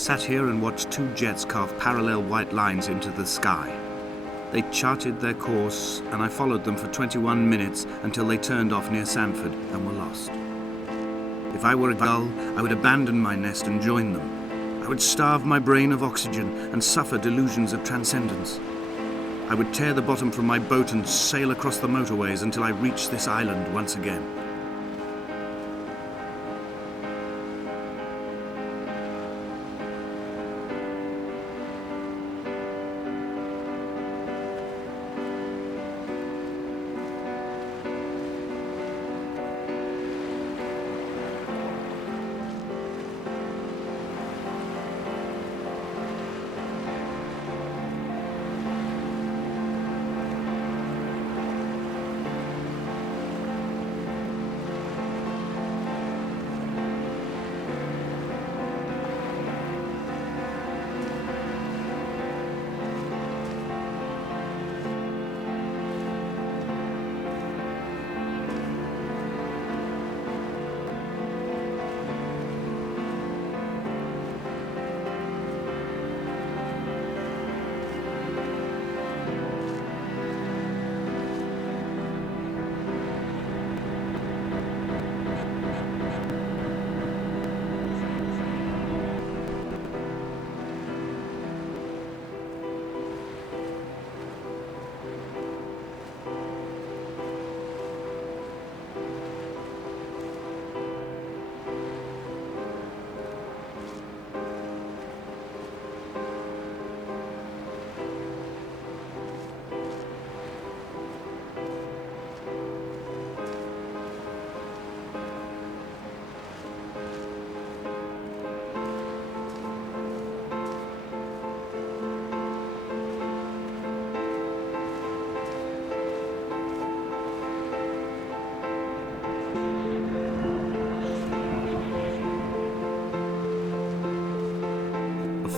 sat here and watched two jets carve parallel white lines into the sky. They charted their course, and I followed them for 21 minutes until they turned off near Sanford and were lost. If I were a gull, I would abandon my nest and join them. I would starve my brain of oxygen and suffer delusions of transcendence. I would tear the bottom from my boat and sail across the motorways until I reached this island once again.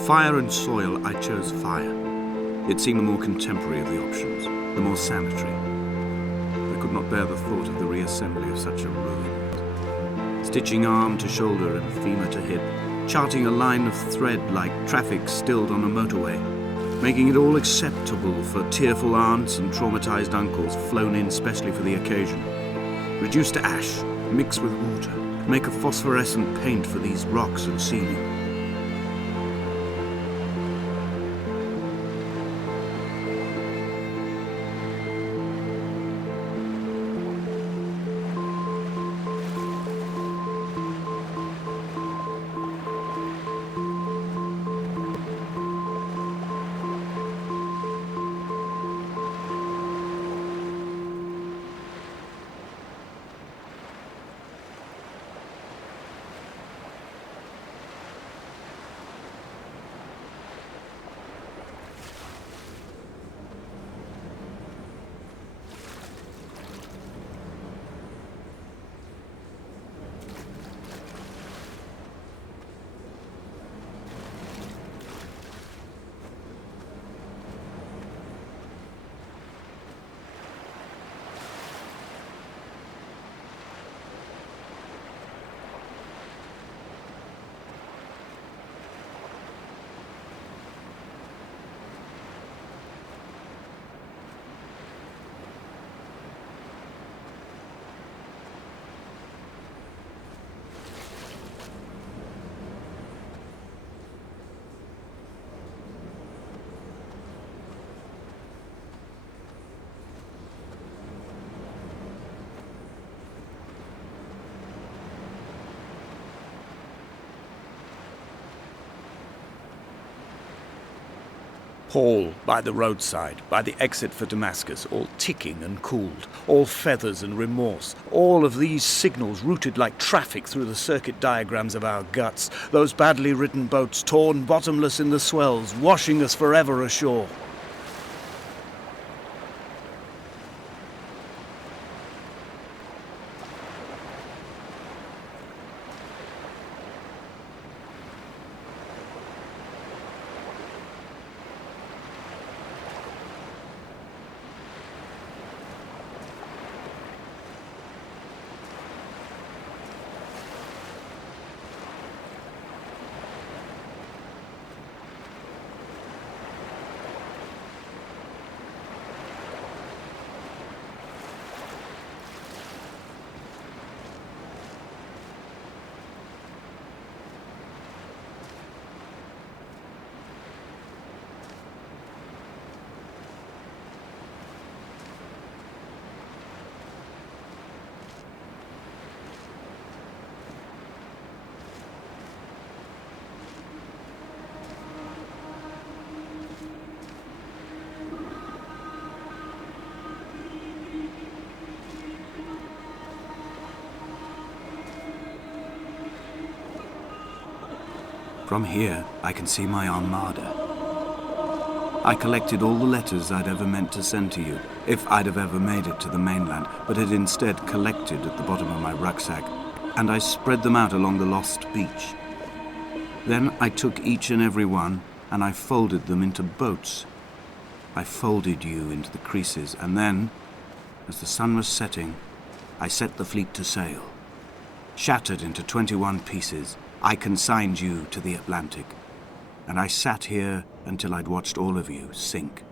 Fire and soil, I chose fire. It seemed the more contemporary of the options, the more sanitary. I could not bear the thought of the reassembly of such a ruin. Stitching arm to shoulder and femur to hip, charting a line of thread like traffic stilled on a motorway, making it all acceptable for tearful aunts and traumatized uncles flown in specially for the occasion. Reduce to ash, mix with water, make a phosphorescent paint for these rocks and ceiling. Hall, by the roadside, by the exit for Damascus, all ticking and cooled, all feathers and remorse, all of these signals routed like traffic through the circuit diagrams of our guts, those badly ridden boats torn bottomless in the swells, washing us forever ashore. From here, I can see my armada. I collected all the letters I'd ever meant to send to you, if I'd have ever made it to the mainland, but had instead collected at the bottom of my rucksack, and I spread them out along the lost beach. Then I took each and every one, and I folded them into boats. I folded you into the creases, and then, as the sun was setting, I set the fleet to sail. Shattered into 21 pieces, I consigned you to the Atlantic, and I sat here until I'd watched all of you sink.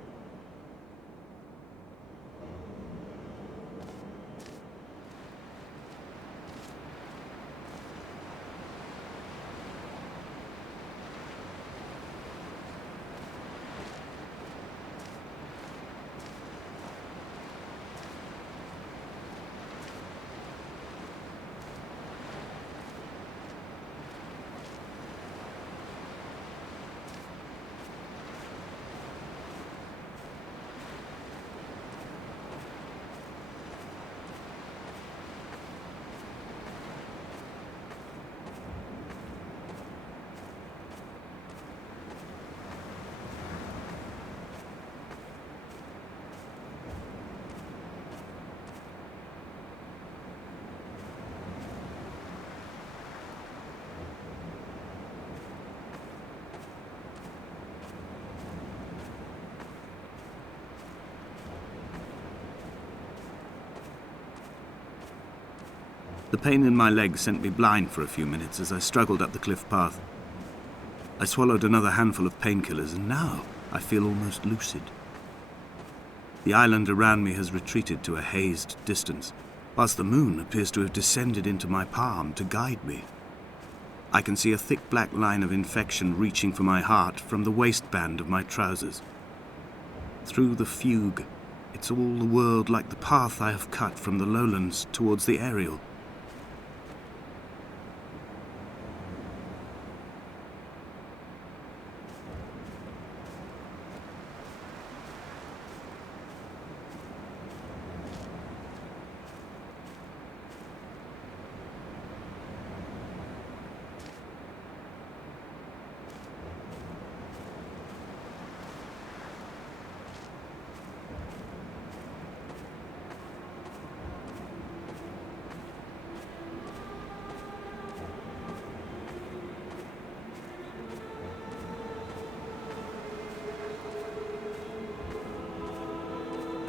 The pain in my leg sent me blind for a few minutes as I struggled up the cliff path. I swallowed another handful of painkillers, and now I feel almost lucid. The island around me has retreated to a hazed distance, whilst the moon appears to have descended into my palm to guide me. I can see a thick black line of infection reaching for my heart from the waistband of my trousers. Through the fugue, it's all the world like the path I have cut from the lowlands towards the aerial.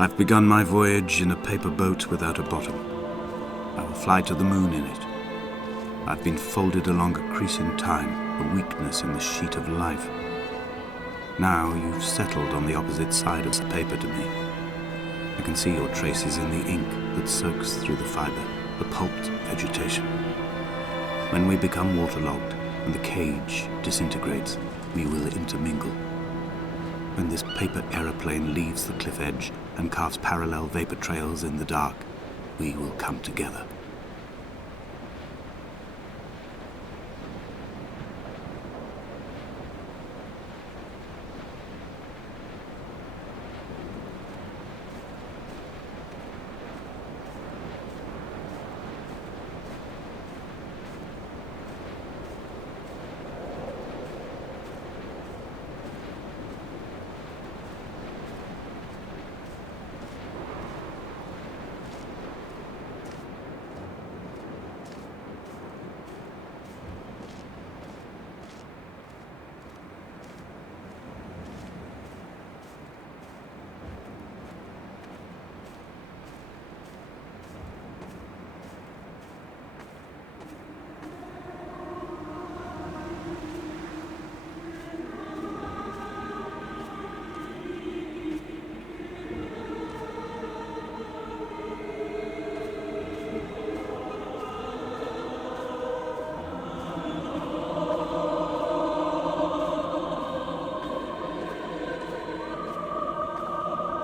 I've begun my voyage in a paper boat without a bottom. I will fly to the moon in it. I've been folded along a crease in time, a weakness in the sheet of life. Now you've settled on the opposite side of the paper to me. I can see your traces in the ink that soaks through the fiber, the pulped vegetation. When we become waterlogged and the cage disintegrates, we will intermingle. When this paper aeroplane leaves the cliff edge and carves parallel vapor trails in the dark, we will come together.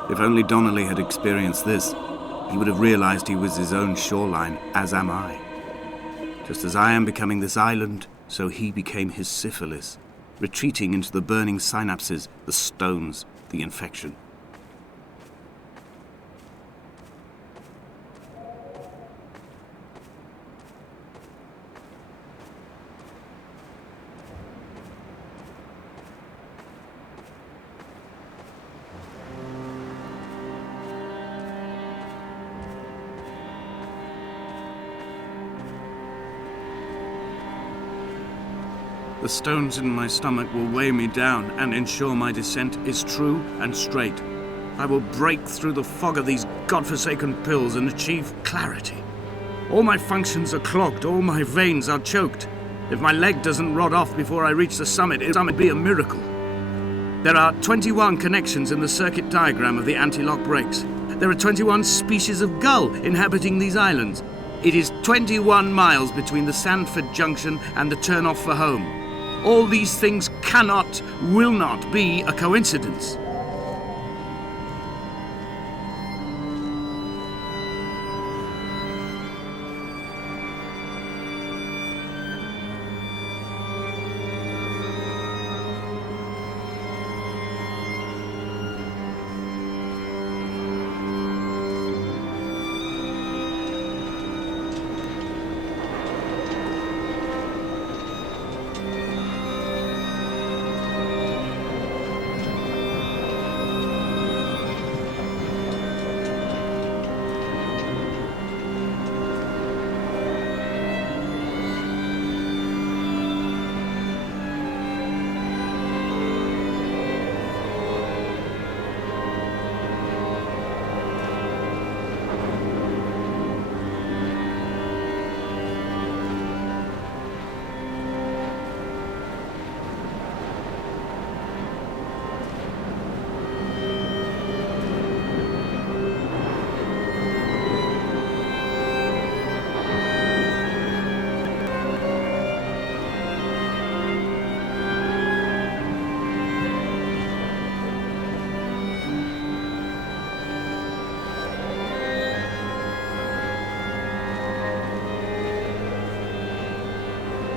If only Donnelly had experienced this, he would have realized he was his own shoreline, as am I. Just as I am becoming this island, so he became his syphilis, retreating into the burning synapses, the stones, the infection. The stones in my stomach will weigh me down and ensure my descent is true and straight. I will break through the fog of these godforsaken pills and achieve clarity. All my functions are clogged, all my veins are choked. If my leg doesn't rot off before I reach the summit, it will be a miracle. There are 21 connections in the circuit diagram of the anti-lock brakes. There are 21 species of gull inhabiting these islands. It is 21 miles between the Sandford Junction and the turn-off for home. All these things cannot, will not be a coincidence.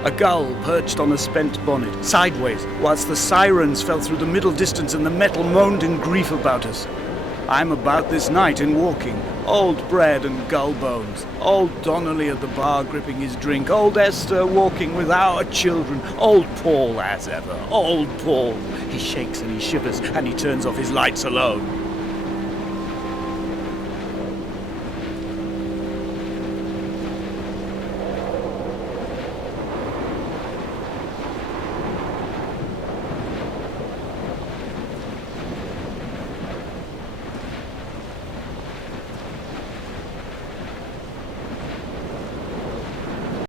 A gull perched on a spent bonnet, sideways, whilst the sirens fell through the middle distance and the metal moaned in grief about us. I'm about this night in walking, old bread and gull bones, old Donnelly at the bar gripping his drink, old Esther walking with our children, old Paul as ever, old Paul. He shakes and he shivers and he turns off his lights alone.